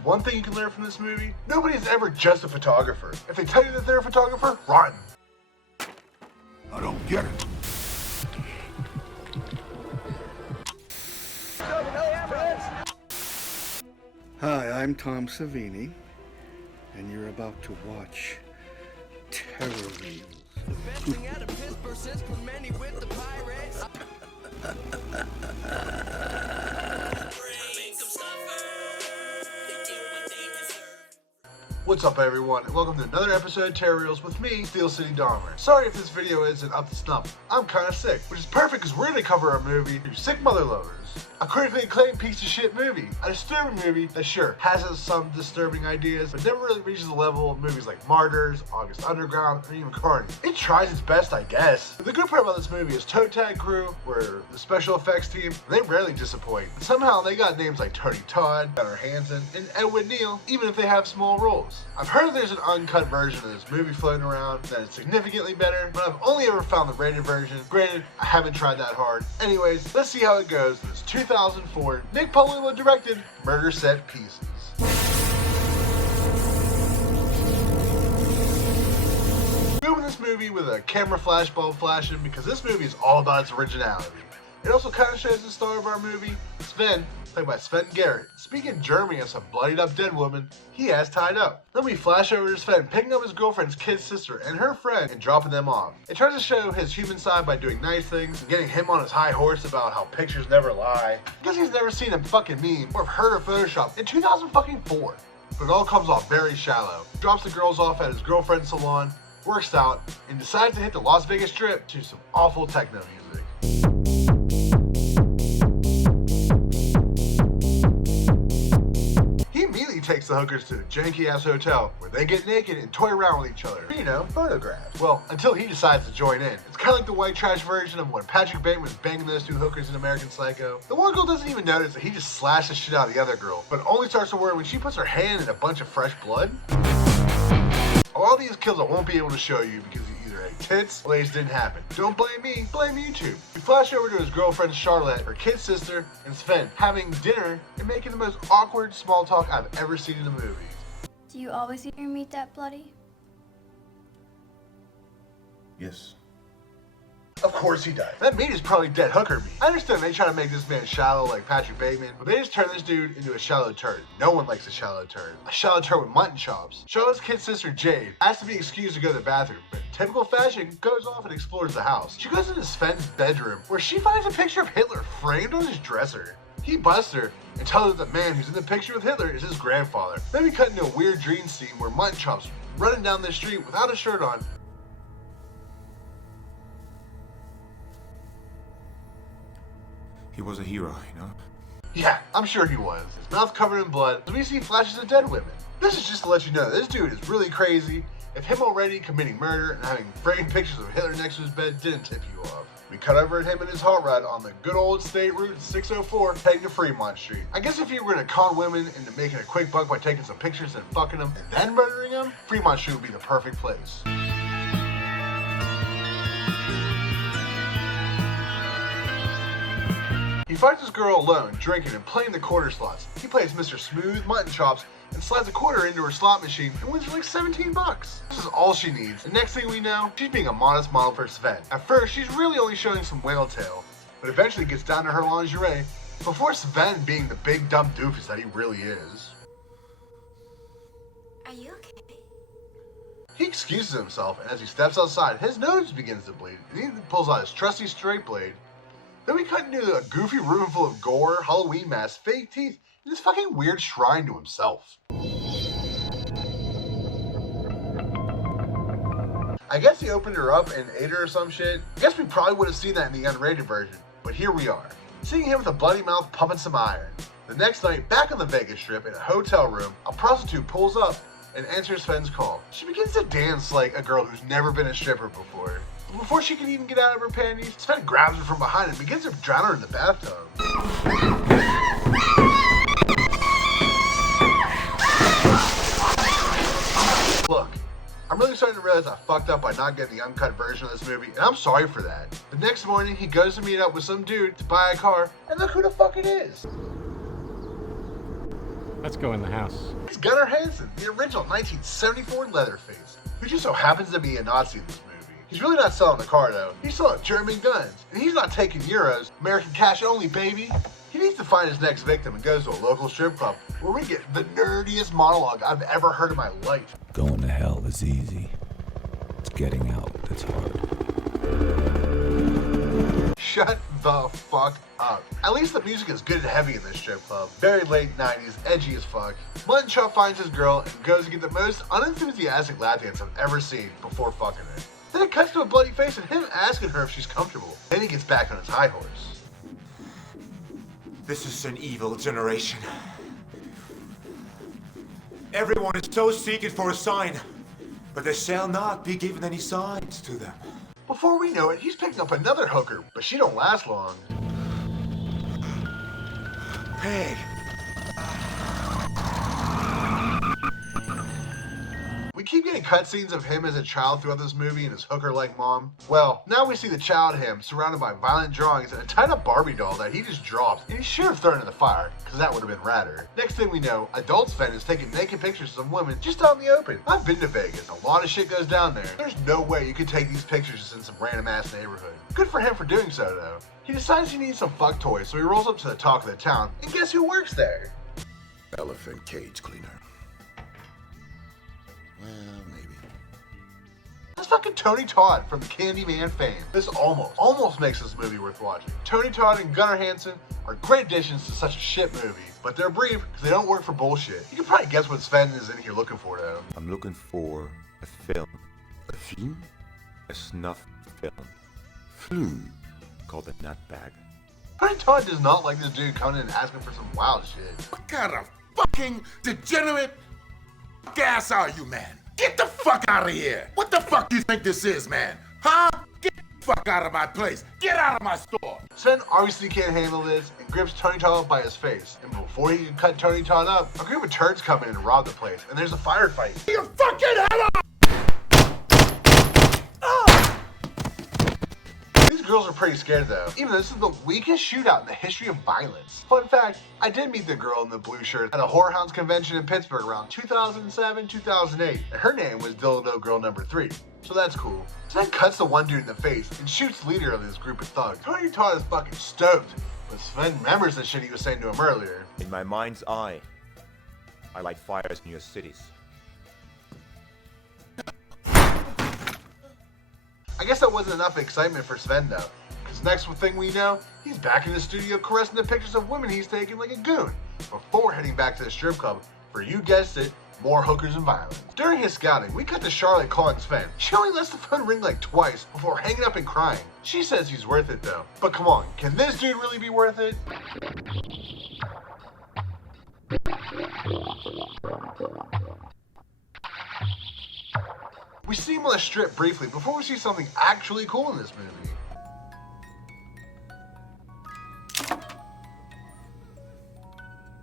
there's one thing you can learn from this movie, nobody's ever just a photographer. If they tell you that they're a photographer, run. I don't get it. Hi, I'm Tom Savini, and you're about to watch Terror Reels. What's up everyone, and welcome to another episode of Terror Reels with me, Steel City Dahmer. Sorry if this video isn't up to snuff. I'm kinda sick, which is perfect because we're gonna cover a movie, Sick Mother Lovers. A critically acclaimed piece of shit movie. A disturbing movie that sure has some disturbing ideas, but never really reaches the level of movies like Martyrs, August Underground, and even Carnage. It tries its best, I guess. The good part about this movie is Toe Tag Crew, where the special effects team, they rarely disappoint. And somehow they got names like Tony Todd, Gunnar Hansen, and Edwin Neal, even if they have small roles. I've heard there's an uncut version of this movie floating around that is significantly better, but I've only ever found the rated version. Granted, I haven't tried that hard. Anyways, let's see how it goes. This 2004 Nick Polillo directed Murder Set Pieces. We open this movie with a camera flashbulb flashing because this movie is all about its originality. It also kind of shows the star of our movie, Sven, played by Sven Garrett, speaking German as some bloodied up dead woman he has tied up. Then we flash over to Sven picking up his girlfriend's kid sister and her friend and dropping them off. It tries to show his human side by doing nice things and getting him on his high horse about how pictures never lie. I guess he's never seen a fucking meme or heard of Photoshop in 2004. But it all comes off very shallow. Drops the girls off at his girlfriend's salon, works out, and decides to hit the Las Vegas Strip to some awful techno music. He immediately takes the hookers to a janky-ass hotel where they get naked and toy around with each other. You know, photographs. Well, until he decides to join in. It's kind of like the white trash version of when Patrick Bateman was banging those two hookers in American Psycho. The one girl doesn't even notice that he just slashed the shit out of the other girl, but only starts to worry when she puts her hand in a bunch of fresh blood. All these kills I won't be able to show you because you either had tits or they just didn't happen. Don't blame me, blame YouTube. We flash over to his girlfriend Charlotte, her kid sister, and Sven having dinner and making the most awkward small talk I've ever seen in a movie. Do you always eat your meat that bloody? Yes. Of course he does. That meat is probably dead hooker meat. I understand they try to make this man shallow like Patrick Bateman, but they just turn this dude into a shallow turd. No one likes a shallow turd. A shallow turd with mutton chops. Charlotte's kid sister Jade has to be excused to go to the bathroom, but in typical fashion goes off and explores the house. She goes into Sven's bedroom where she finds a picture of Hitler framed on his dresser. He busts her and tells her the man who's in the picture with Hitler is his grandfather. Then we cut into a weird dream scene where mutton chops running down the street without a shirt on. He was a hero, you know? Yeah, I'm sure he was. His mouth covered in blood, as we see flashes of dead women. This is just to let you know, this dude is really crazy. If him already committing murder and having framed pictures of Hitler next to his bed didn't tip you off. We cut over at him in his hot rod on the good old State Route 604 heading to Fremont Street. I guess if you were gonna con women into making a quick buck by taking some pictures and fucking them and then murdering them, Fremont Street would be the perfect place. He finds this girl alone, drinking and playing the quarter slots. He plays Mr. Smooth Mutton Chops and slides a quarter into her slot machine and wins for like 17 bucks. This is all she needs. And next thing we know, she's being a modest model for Sven. At first, she's really only showing some whale tail, but eventually gets down to her lingerie before Sven being the big dumb doofus that he really is. Are you okay? He excuses himself, and as he steps outside, his nose begins to bleed, and he pulls out his trusty straight blade. Then we cut into a goofy room full of gore, Halloween masks, fake teeth, and this fucking weird shrine to himself. I guess he opened her up and ate her or some shit. I guess we probably would have seen that in the unrated version, but here we are, seeing him with a bloody mouth pumping some iron. The next night, back on the Vegas Strip in a hotel room, a prostitute pulls up and answers Sven's call. She begins to dance like a girl who's never been a stripper before. Before she can even get out of her panties, Sven grabs her from behind and begins to drown her in the bathtub. Look, I'm really starting to realize I fucked up by not getting the uncut version of this movie, and I'm sorry for that. The next morning, he goes to meet up with some dude to buy a car, and look who the fuck it is. Let's go in the house. It's Gunnar Hansen, the original 1974 Leatherface, who just so happens to be a Nazi in this movie. He's really not selling a car though, he's selling German guns, and he's not taking euros, American cash only, baby. He needs to find his next victim and goes to a local strip club where we get the nerdiest monologue I've ever heard in my life. Going to hell is easy. It's getting out that's hard. Shut the fuck up. At least the music is good and heavy in this strip club. Very late 90s, edgy as fuck. Mutton Chop finds his girl and goes to get the most unenthusiastic lap dance I've ever seen before fucking her. Then it cuts to a bloody face and him asking her if she's comfortable. Then he gets back on his high horse. This is an evil generation. Everyone is so seeking for a sign, but there shall not be given any signs to them. Before we know it, he's picking up another hooker, but she don't last long. Hey! We keep getting cutscenes of him as a child throughout this movie and his hooker-like mom. Well, now we see the child him surrounded by violent drawings and a tied-up Barbie doll that he just dropped, and he should have thrown in the fire, because that would have been radder. Next thing we know, adult Sven is taking naked pictures of some women just out in the open. I've been to Vegas. A lot of shit goes down there. There's no way you could take these pictures just in some random-ass neighborhood. Good for him for doing so, though. He decides he needs some fuck toys, so he rolls up to the talk of the town, and guess who works there? Elephant cage cleaner. Well, maybe. That's fucking Tony Todd from the Candyman fame. This almost makes this movie worth watching. Tony Todd and Gunnar Hansen are great additions to such a shit movie, but they're brief because they don't work for bullshit. You can probably guess what Sven is in here looking for, though. I'm looking for a film. A film? A snuff film. Film. Called The Nutbag. Tony Todd does not like this dude coming in and asking for some wild shit. What kind of fucking degenerate gas are you, man? Get the fuck out of here! What the fuck you think this is, man? Huh? Get the fuck out of my place! Get out of my store! Sven obviously can't handle this and grips Tony Todd by his face. And before he can cut Tony Todd up, a group of turds come in and rob the place, and there's a firefight. You fucking head up! These girls are pretty scared though, even though this is the weakest shootout in the history of violence. Fun fact, I did meet the girl in the blue shirt at a Whorehounds convention in Pittsburgh around 2007, 2008, and her name was Dildo Girl number 3. So that's cool. Sven cuts the one dude in the face and shoots the leader of this group of thugs. Tony Todd is fucking stoked, but Sven remembers the shit he was saying to him earlier. In my mind's eye, I light fires in your cities. I guess that wasn't enough excitement for Sven though, because next thing we know, he's back in the studio caressing the pictures of women he's taken like a goon, before heading back to the strip club for, you guessed it, more hookers and violence. During his scouting, we cut to Charlotte calling Sven. She only lets the phone ring like twice before hanging up and crying. She says he's worth it though, but come on, can this dude really be worth it? We see him on the strip briefly before we see something actually cool in this movie.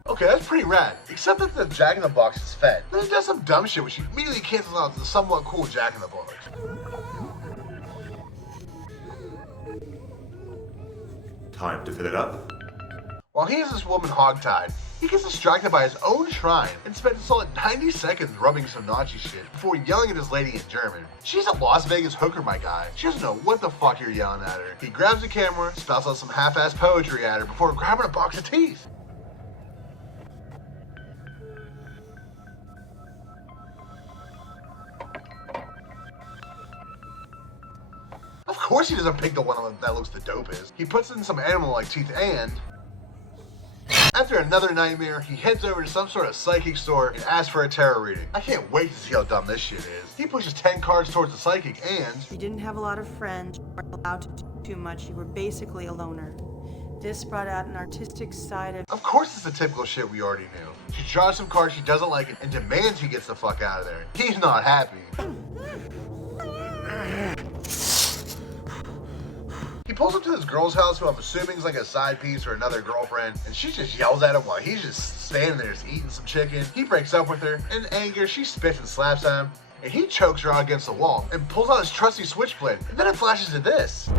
Okay, that's pretty rad, except that the Jack in the Box is fed. Then it does some dumb shit which immediately cancels out the somewhat cool Jack in the Box. Time to fill it up. While he has this woman hogtied, he gets distracted by his own shrine and spends a solid 90 seconds rubbing some Nazi shit before yelling at his lady in German. She's a Las Vegas hooker, my guy. She doesn't know what the fuck you're yelling at her. He grabs the camera, spouts out some half-ass poetry at her before grabbing a box of teeth. Of course he doesn't pick the one that looks the dopest. He puts in some animal-like teeth and... after another nightmare, he heads over to some sort of psychic store and asks for a tarot reading. I can't wait to see how dumb this shit is. He pushes 10 cards towards the psychic and... you didn't have a lot of friends, you weren't allowed to do too much, you were basically a loner. This brought out an artistic side of... Of course it's the typical shit we already knew. She draws some cards she doesn't like and demands he gets the fuck out of there. He's not happy. He pulls up to this girl's house who I'm assuming is like a side piece or another girlfriend, and she just yells at him while he's just standing there just eating some chicken. He breaks up with her. In anger, she spits and slaps at him, and he chokes her out against the wall and pulls out his trusty switchblade, and then it flashes to this.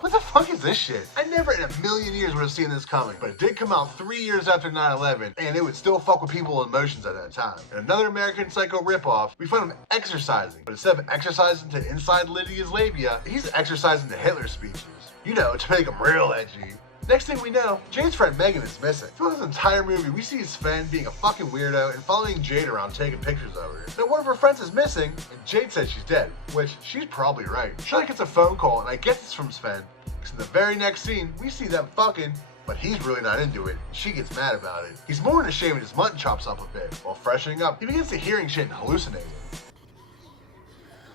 What the fuck is this shit? I never in a million years would have seen this coming, but it did come out 3 years after 9/11, and it would still fuck with people's emotions at that time. In another American Psycho ripoff, we find him exercising, but instead of exercising to inside Lydia's labia, he's exercising to Hitler's speeches. You know, to make him real edgy. Next thing we know, Jade's friend Megan is missing. Throughout this entire movie, we see Sven being a fucking weirdo and following Jade around taking pictures of her. Now one of her friends is missing, and Jade says she's dead, which she's probably right. Charlotte gets a phone call, and I guess it's from Sven, because in the very next scene, we see them fucking, but he's really not into it. She gets mad about it. He's more than shaving his mutton chops up a bit. While freshening up, he begins to hearing shit and hallucinating.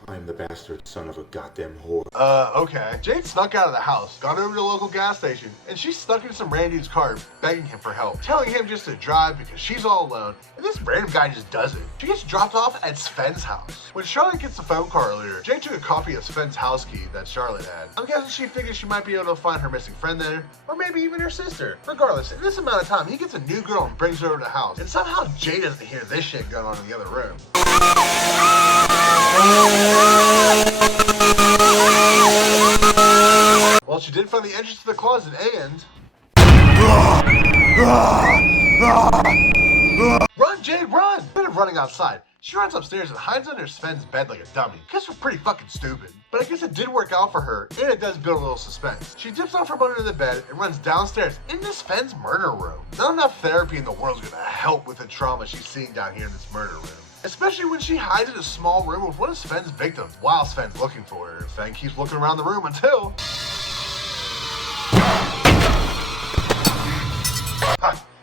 I'm the bastard son of a goddamn whore. Okay. Jade snuck out of the house, gone over to the local gas station, and she stuck into some Randy's car, begging him for help, telling him just to drive because she's all alone, and this random guy just does it. She gets dropped off at Sven's house. When Charlotte gets the phone call earlier, Jade took a copy of Sven's house key that Charlotte had. I'm guessing she figures she might be able to find her missing friend there, or maybe even her sister. Regardless, in this amount of time, he gets a new girl and brings her over to the house, and somehow Jade doesn't hear this shit going on in the other room. Well, she did find the entrance to the closet and... Run, Jade, run! Instead of running outside, she runs upstairs and hides under Sven's bed like a dummy. Kids were pretty fucking stupid. But I guess it did work out for her, and it does build a little suspense. She dips off from under the bed and runs downstairs into Sven's murder room. Not enough therapy in the world is gonna help with the trauma she's seeing down here in this murder room. Especially when she hides in a small room with one of Sven's victims while Sven's looking for her. Sven keeps looking around the room until...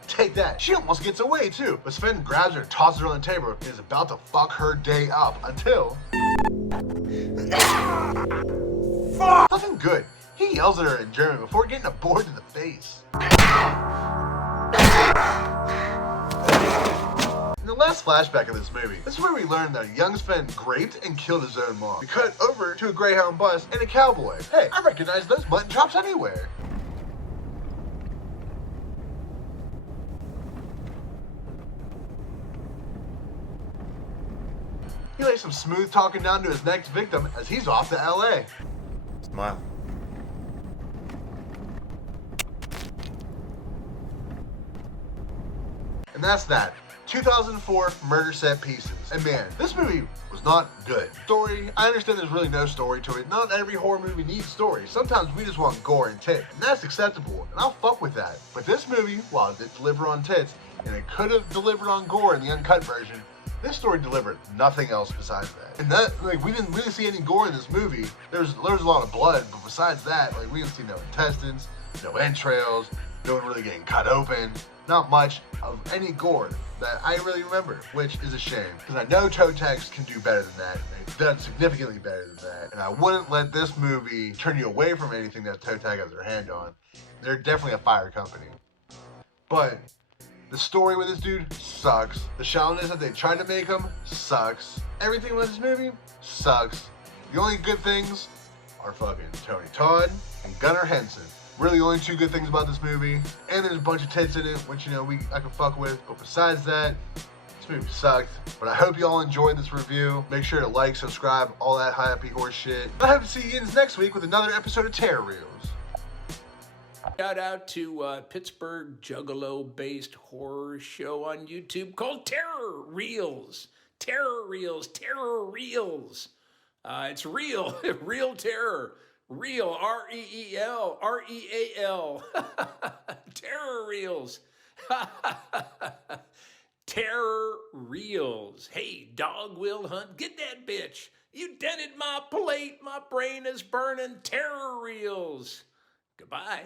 Take that. She almost gets away too, but Sven grabs her and tosses her on the table and is about to fuck her day up until... Fuck! Nothing good. He yells at her in German before getting a board to the face. In the last flashback of this movie, this is where we learn that a young Sven raped and killed his own mom. We cut over to a Greyhound bus and a cowboy. Hey, I recognize those mutton chops anywhere. He lays some smooth talking down to his next victim as he's off to LA. Smile. And that's that. 2004 Murder Set Pieces. And man, this movie was not good. Story, I understand there's really no story to it. Not every horror movie needs story. Sometimes we just want gore and tits, and that's acceptable, and I'll fuck with that. But this movie, while it did deliver on tits, and it could have delivered on gore in the uncut version, this story delivered nothing else besides that. And that, like, we didn't really see any gore in this movie. There was a lot of blood, but besides that, like, we didn't see no intestines, no entrails, no one really getting cut open. Not much of any gore that I really remember, which is a shame. Because I know toe tags can do better than that. They've done significantly better than that. And I wouldn't let this movie turn you away from anything that toe tag has their hand on. They're definitely a fire company. But the story with this dude sucks. The shallowness that they tried to make him sucks. Everything with this movie sucks. The only good things are fucking Tony Todd and Gunnar Hansen. Really only two good things about this movie. And there's a bunch of tits in it, which, you know, I can fuck with. But besides that, this movie sucked. But I hope you all enjoyed this review. Make sure to like, subscribe, all that happy horse shit. I hope to see you next week with another episode of Terror Reels. Shout out to Pittsburgh Juggalo-based horror show on YouTube called Terror Reels. Terror Reels, Terror Reels. It's real, real terror. Real, R-E-E-L, R-E-A-L. Terror Reels. Terror Reels. Hey, dog will hunt. Get that bitch. You dented my plate. My brain is burning. Terror Reels. Goodbye.